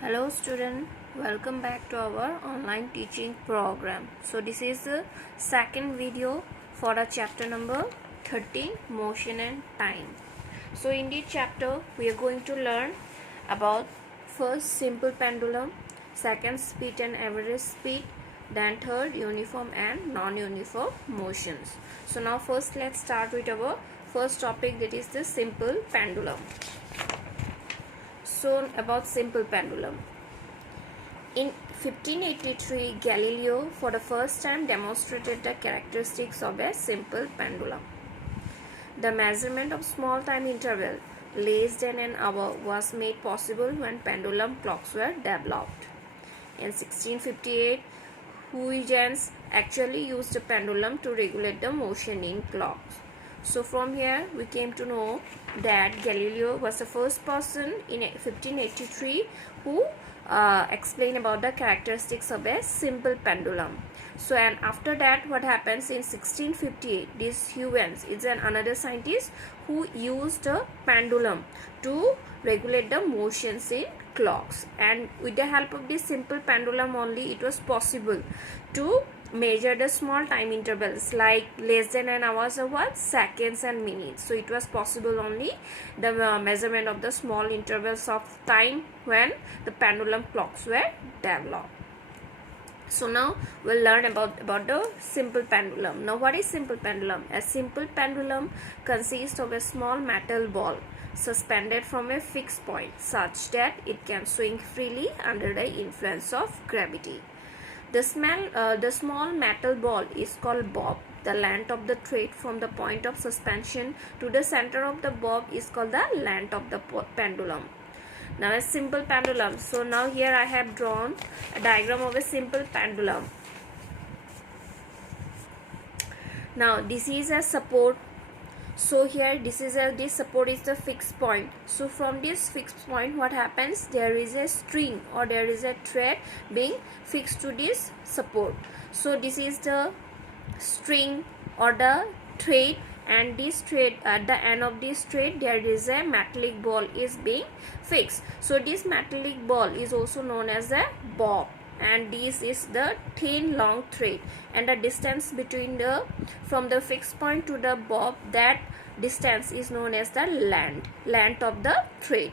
Hello student, welcome back to our online teaching program. So this is the second video for the chapter number 13, motion and time. So in this chapter we are going to learn about first simple pendulum, second speed and average speed, then third uniform and non-uniform motions. So now first let's start with our first topic, that is the simple pendulum. So about simple pendulum. In 1583, Galileo for the first time demonstrated the characteristics of a simple pendulum. The measurement of small time interval less than an hour was made possible when pendulum clocks were developed. In 1658, Huygens actually used a pendulum to regulate the motion in clocks. So from here we came to know that Galileo was the first person in 1583 who explained about the characteristics of a simple pendulum. So and after that what happens in 1658, this Huygens is another scientist who used a pendulum to regulate the motions in clocks, and with the help of this simple pendulum only it was possible to measure the small time intervals like less than an hour or what, seconds and minutes. So it was possible only the measurement of the small intervals of time when the pendulum clocks were developed. So now we'll learn about the simple pendulum. Now what is simple pendulum? A simple pendulum consists of a small metal ball suspended from a fixed point such that it can swing freely under the influence of gravity. The small metal ball is called bob. The length of the thread from the point of suspension to the center of the bob is called the length of the pendulum. Now a simple pendulum. So now here I have drawn a diagram of a simple pendulum. Now this is a support. So here this support is the fixed point. So from this fixed point what happens, there is a string or there is a thread being fixed to this support. So this is the string or the thread, and this thread, at the end of this thread there is a metallic ball is being fixed. So this metallic ball is also known as a bob, and this is the thin long thread, and the distance between from the fixed point to the bob, that distance is known as the length of the thread.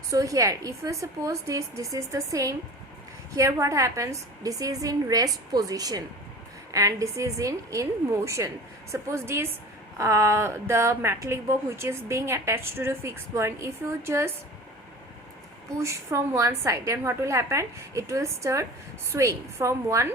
So here if you suppose this is the same, here what happens, this is in rest position and this is in motion. Suppose this the metallic bob which is being attached to the fixed point, if you just push from one side, then what will happen, it will start swing from one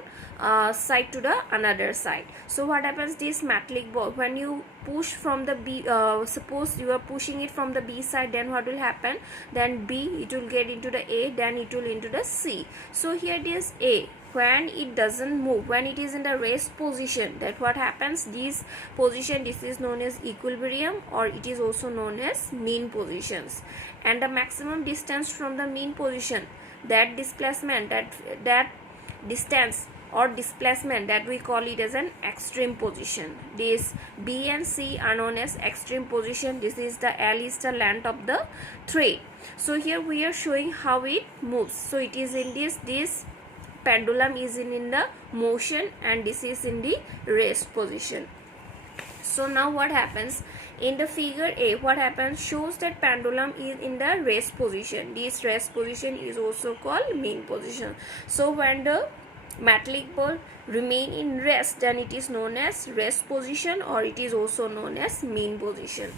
side to the another side. So what happens, this metallic ball, when you push from the B, suppose you are pushing it from the B side, then what will happen, then B it will get into the A, then it will into the C. So here it is A, when it doesn't move, when it is in the rest position, that what happens, this position, this is known as equilibrium, or it is also known as mean positions. And the maximum distance from the mean position, that displacement, that distance or displacement, that we call it as an extreme position. This B and C are known as extreme position. This is the L is the length of the thread. So here we are showing how it moves. So it is in this pendulum is in the motion, and this is in the rest position. So now what happens, in the figure A, what happens, shows that pendulum is in the rest position. This rest position is also called mean position. So when the metallic ball remain in rest, then it is known as rest position, or it is also known as mean position.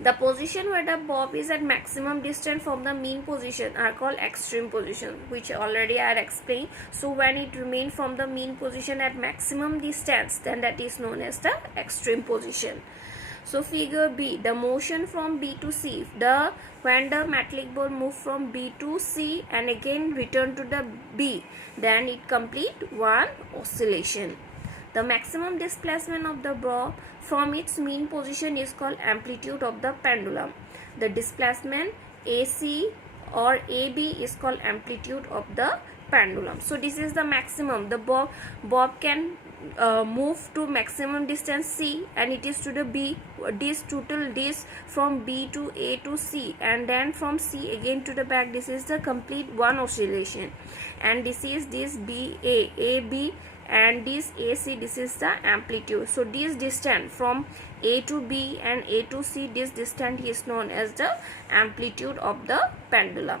The position where the bob is at maximum distance from the mean position are called extreme position, which already I had explained. So when it remains from the mean position at maximum distance, then that is known as the extreme position. So figure B, the motion from B to C, when the metallic ball move from B to C and again return to the B, then it complete one oscillation. The maximum displacement of the bob from its mean position is called amplitude of the pendulum. The displacement AC or AB is called amplitude of the pendulum. So this is the maximum. The bob can move to maximum distance c, and it is to the b, this total this from b to a to c, and then from c again to the back. This is the complete one oscillation, and this is this b a b, and this AC, this is the amplitude. So this distance from A to B and A to C, this distance is known as the amplitude of the pendulum.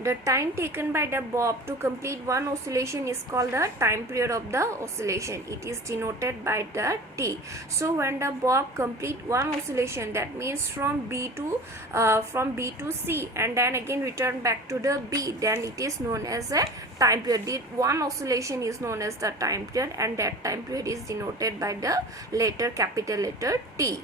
The time taken by the bob to complete one oscillation is called the time period of the oscillation. It is denoted by the T. So when the bob complete one oscillation, that means from B to C, and then again return back to the B, then it is known as a time period. The one oscillation is known as the time period, and that time period is denoted by the letter, capital letter T.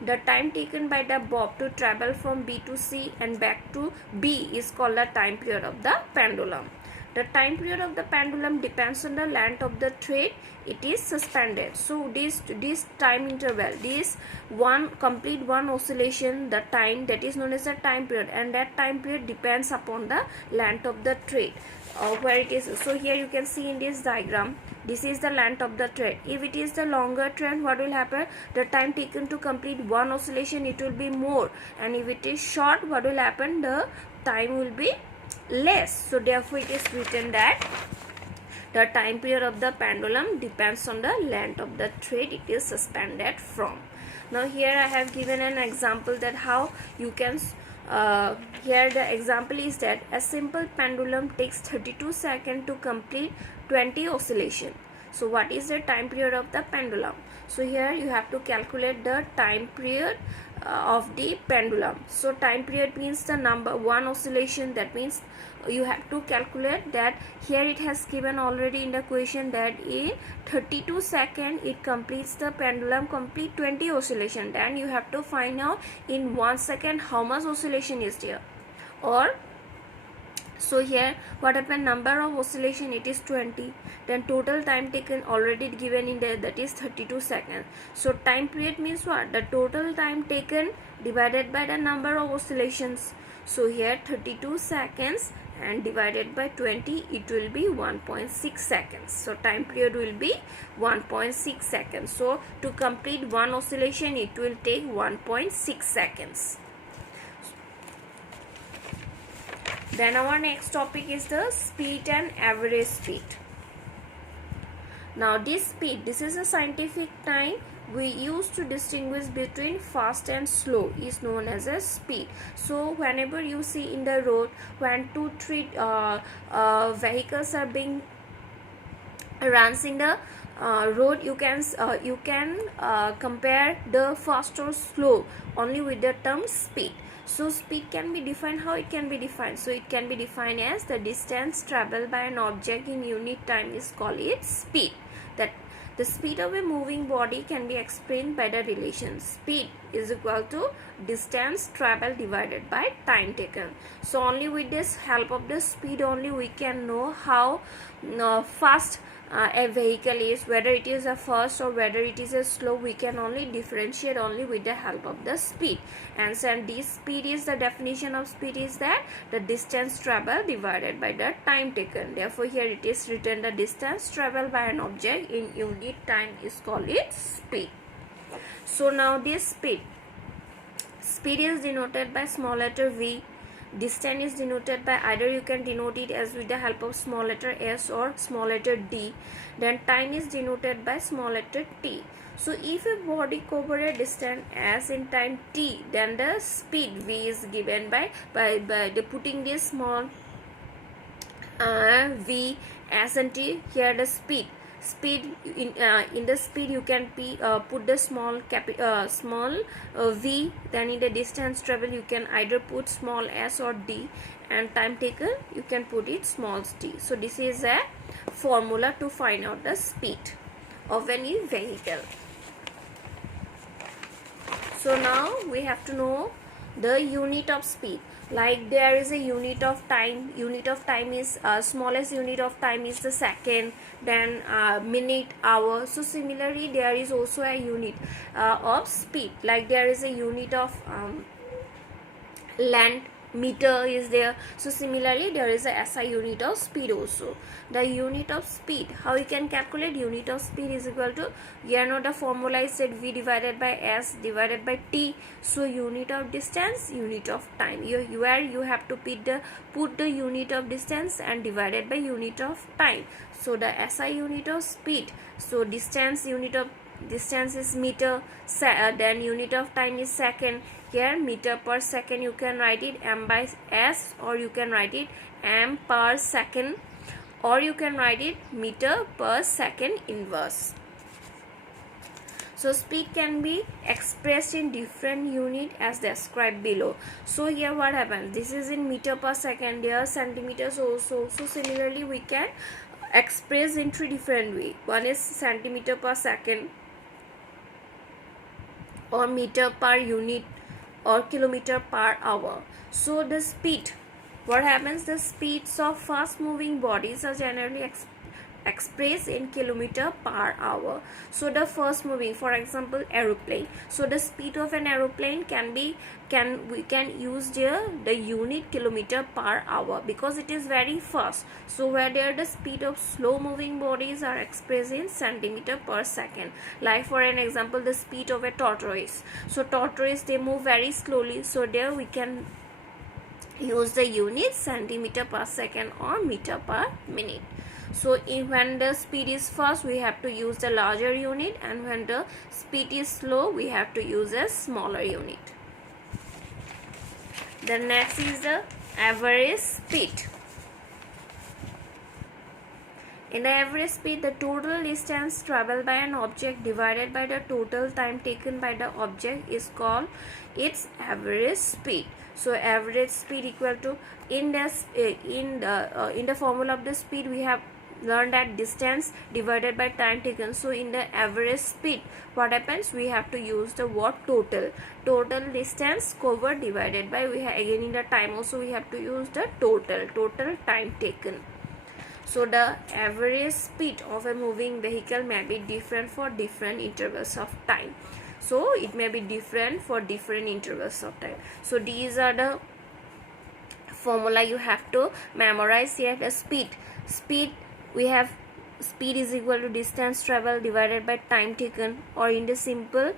The time taken by the bob to travel from B to C and back to B is called the time period of the pendulum. The time period of the pendulum depends on the length of the thread it is suspended. So this time interval, this complete one oscillation, the time, that is known as the time period, and that time period depends upon the length of the thread where it is. So here you can see in this diagram, this is the length of the thread. If it is the longer thread, what will happen? The time taken to complete one oscillation, it will be more, and if it is short, what will happen? The time will be less. So therefore it is written that the time period of the pendulum depends on the length of the thread it is suspended from. Now here I have given an example that how you can here the example is that a simple pendulum takes 32 seconds to complete 20 oscillation. So what is the time period of the pendulum? So here you have to calculate the time period of the pendulum. So time period means the number one oscillation, that means you have to calculate that. Here it has given already in the question that in 32 seconds it completes the pendulum complete 20 oscillation. Then you have to find out in 1 second how much oscillation is there. Or so here what happened, number of oscillation it is 20, then total time taken already given in there, that is 32 seconds. So time period means what? The total time taken divided by the number of oscillations. So here 32 seconds and divided by 20, it will be 1.6 seconds. So time period will be 1.6 seconds. So to complete one oscillation, it will take 1.6 seconds. Then our next topic is the speed and average speed. Now this speed, this is a scientific time we use to distinguish between fast and slow, is known as a speed. So whenever you see in the road, when 2-3 vehicles are being runs in the road, you can compare the fast or slow only with the term speed. So speed can be defined. How it can be defined? So it can be defined as the distance traveled by an object in unit time is called its speed. That the speed of a moving body can be explained by the relation speed is equal to distance traveled divided by time taken. So only with this help of the speed only we can know how fast a vehicle is, whether it is a fast or whether it is a slow. We can only differentiate only with the help of the speed. And so this speed is, the definition of speed is that the distance traveled divided by the time taken. Therefore here it is written the distance traveled by an object in unit time is called its speed. So now this speed is denoted by small letter v. Distance is denoted by, either you can denote it as with the help of small letter s or small letter d. Then time is denoted by small letter t. So if a body cover a distance as in time t, then the speed v is given by the putting this small v as and t. Here the speed in the speed you can put the small v, then in the distance travel you can either put small s or d, and time taken you can put it small t. So this is a formula to find out the speed of any vehicle. So now we have to know the unit of speed. Like there is a unit of time. Unit of time is smallest unit of time is the second, then minute, hour. So similarly there is also a unit of speed. Like there is a unit of length, meter is there. So similarly there is a SI unit of speed also. The unit of speed, how you can calculate unit of speed is equal to, you know the formula is said V divided by S divided by T. So unit of distance, unit of time, where you have to put the unit of distance and divided by unit of time. So the SI unit of speed, so distance unit of distance is meter, then unit of time is second. Here meter per second, you can write it m by s, or you can write it m per second, or you can write it meter per second inverse. So speed can be expressed in different unit as described below. So here what happens, this is in meter per second, there are centimeters also. So similarly we can express in three different way. One is centimeter per second, or meter per unit, or kilometer per hour. So the speed, what happens, the speeds of fast moving bodies are generally expressed in kilometer per hour. So the fast moving, for example aeroplane, so the speed of an aeroplane we can use the unit kilometer per hour, because it is very fast. So where there the speed of slow moving bodies are expressed in centimeter per second. Like for an example, the speed of a tortoise, so tortoise they move very slowly, so there we can use the unit centimeter per second or meter per minute. So when the speed is fast, we have to use the larger unit, and when the speed is slow, we have to use a smaller unit. The next is the average speed. In the average speed, the total distance traveled by an object divided by the total time taken by the object is called its average speed. So average speed equal to, in the formula of the speed we have learned that distance divided by time taken. So in the average speed, what happens, we have to use the word total distance covered divided by, again in the time also we have to use the total time taken. So the average speed of a moving vehicle may be different for different intervals of time. So it may be different for different intervals of time. So these are the formula you have to memorize here. The speed we have, speed is equal to distance traveled divided by time taken, or in the simple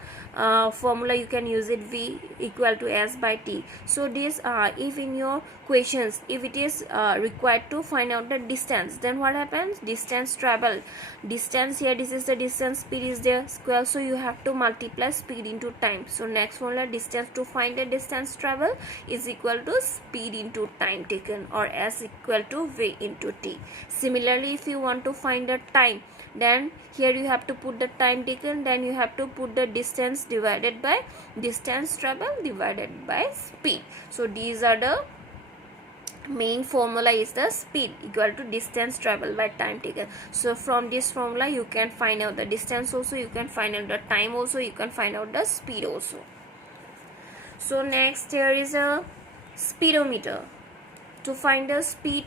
formula you can use it, V equal to S by T. So this if in your questions, if it is required to find out the distance, then what happens, distance traveled, distance here, this is the distance, speed is there square, so you have to multiply speed into time. So next formula, distance, to find the distance traveled is equal to speed into time taken, or S equal to V into T. Similarly, if you want to find the time, then here you have to put the time taken, then you have to put the distance divided by distance traveled divided by speed. So these are the main formula, is the speed equal to distance traveled by time taken. So from this formula you can find out the distance also, you can find out the time also, you can find out the speed also. So next here is a speedometer. To find the speed,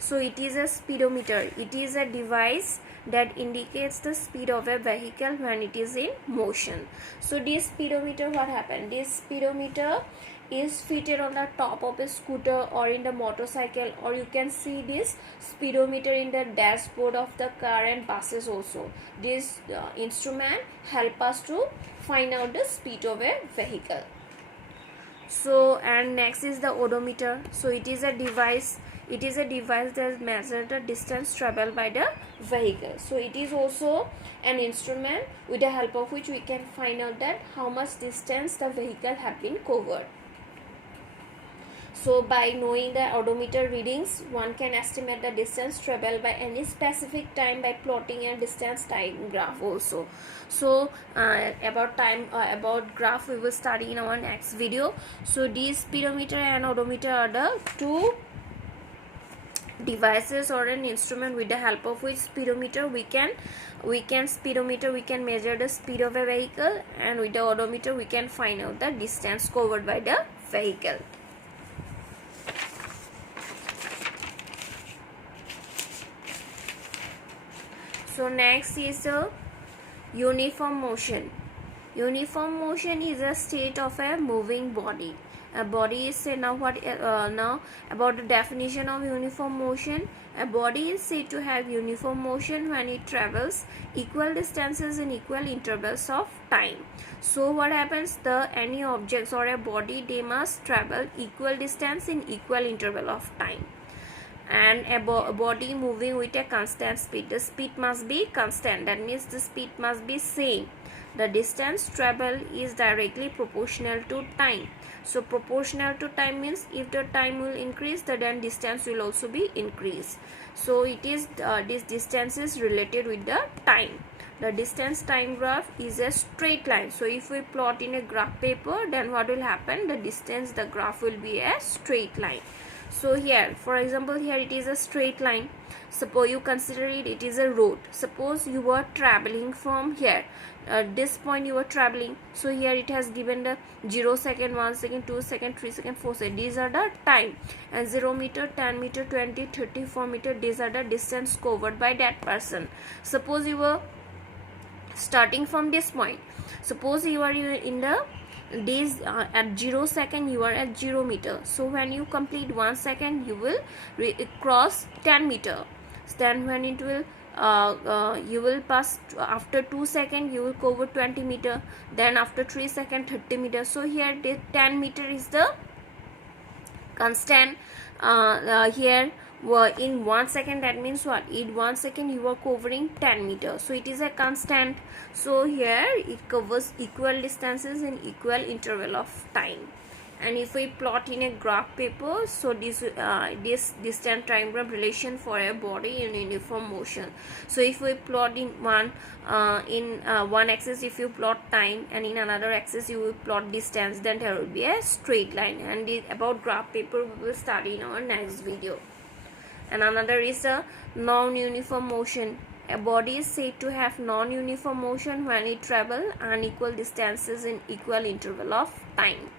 so it is a speedometer, it is a device that indicates the speed of a vehicle when it is in motion. So this speedometer, what happened, this speedometer is fitted on the top of a scooter or in the motorcycle, or you can see this speedometer in the dashboard of the car and buses also. This instrument help us to find out the speed of a vehicle. So and next is the odometer. So it is a device that measures the distance traveled by the vehicle. So it is also an instrument with the help of which we can find out that how much distance the vehicle have been covered. So by knowing the odometer readings, one can estimate the distance traveled by any specific time by plotting a distance time graph also. So about graph we will study in our next video. So these speedometer and odometer are the two devices or an instrument with the help of which speedometer we can measure the speed of a vehicle, and with the odometer we can find out the distance covered by the vehicle. So next is a uniform motion. Uniform motion is a state of a moving body A body is said, now what now about the definition of uniform motion. A body is said to have uniform motion when it travels equal distances in equal intervals of time. So what happens, any objects or a body, they must travel equal distance in equal interval of time. And a body moving with a constant speed, the speed must be constant, that means the speed must be same. The distance traveled is directly proportional to time. So proportional to time means if the time will increase, then distance will also be increased. So it is this distance is related with the time. The distance time graph is a straight line. So if we plot in a graph paper, then what will happen, the distance, the graph will be a straight line. So here, for example, here it is a straight line. Suppose you consider it is a road. Suppose you were traveling from here, this point you were traveling. So here it has given the 0 second, 1 second, 2 second, 3 second, 4 second. These are the time. And 0 meter, 10 meter, 20, 30, 4 meter. These are the distance covered by that person. Suppose you were starting from this point. Suppose you are in the days at 0 second, you are at 0 meter. So when you complete 1 second, you will cross 10 meter. Then when it will you will pass after 2 seconds, you will cover 20 meter. Then after 3 seconds, 30 meter. So here the 10 meter is the constant. Here in 1 second, that means what, in 1 second you are covering 10 meters. So it is a constant. So here it covers equal distances in equal interval of time. And if we plot in a graph paper, so this distance time graph relation for a body in uniform motion. So if we plot in one axis, if you plot time, and in another axis you will plot distance, then there will be a straight line. And about graph paper we will study in our next video. And another is a non-uniform motion. A body is said to have non-uniform motion when it travels unequal distances in equal interval of time.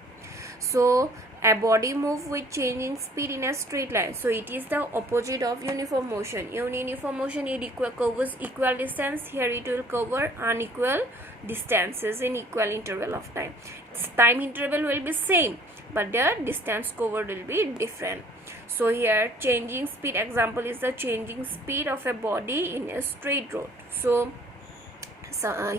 So a body moves with changing speed in a straight line. So it is the opposite of uniform motion. In uniform motion, it covers equal distance. Here it will cover unequal distances in equal interval of time. Its time interval will be same, but the distance covered will be different. So here changing speed example is the changing speed of a body in a straight road. So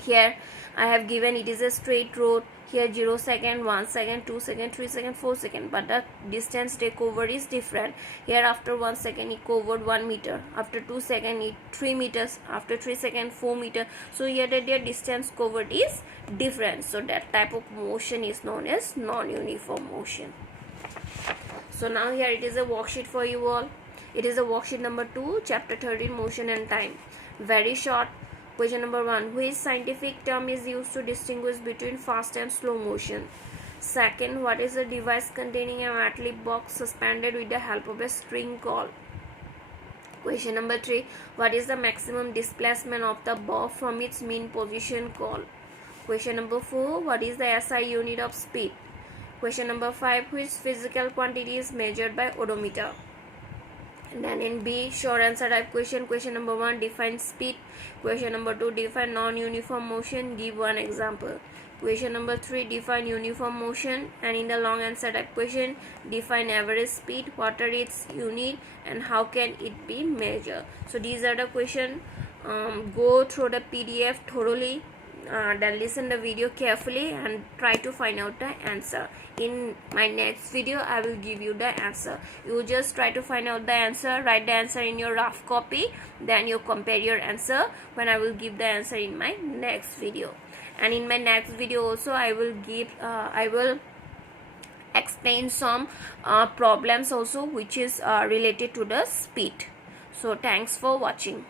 here I have given it is a straight road. Here 0 second, 1 second, 2 second, 3 second, 4 second, but the distance they covered is different. Here after 1 second it covered 1 meter, after 2 second it 3 meters, after 3 second 4 meter. So here their distance covered is different. So that type of motion is known as non-uniform motion. So now here it is a worksheet for you all. It is a worksheet number 2, chapter 13, motion and time. Very short. Question number 1. Which scientific term is used to distinguish between fast and slow motion? Second, what is a device containing a metallic box suspended with the help of a string called? Question number 3. What is the maximum displacement of the ball from its mean position called? Question number 4. What is the SI unit of speed? Question number 5. Which physical quantity is measured by odometer? And then in B, short answer type question. Question number 1, define speed. Question number 2, define non-uniform motion. Give one example. Question number 3, define uniform motion. And in the long answer type question, define average speed. What are its unit and how can it be measured? So these are the questions. Go through the PDF thoroughly. Then listen the video carefully and try to find out the answer. In my next video I will give you the answer. You just try to find out the answer, write the answer in your rough copy, then you compare your answer when I will give the answer in my next video. And in my next video also I will explain some problems also which is related to the speed. So thanks for watching.